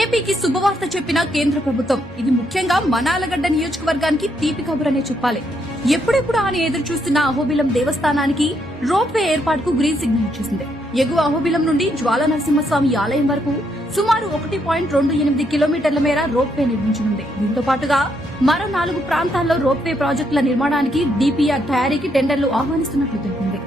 ఏపీకి శుభవార్త చెప్పిన కేంద్ర ప్రభుత్వం. ఇది ముఖ్యంగా మన ఆలగడ్డ నియోజకవర్గానికి తీపి కబురనే చెప్పాలి. ఎప్పుడెప్పుడు అని ఎదురు చూస్తున్న అహోబిలం దేవస్థానానికి రోప్ వే ఏర్పాటుకు గ్రీన్ సిగ్నల్ ఇచ్చేసింది. ఎగువ అహోబిలం నుండి జ్వాల నరసింహస్వామి ఆలయం వరకు సుమారు 1.28 కిలోమీటర్ల మేర రోప్ వే నిర్మించనుంది. దీంతో పాటుగా మరో 4 ప్రాంతాల్లో రోప్ వే ప్రాజెక్టుల నిర్మాణానికి DPR తయారీకి టెండర్లు ఆహ్వానిస్తున్నట్లు తెలిపింది.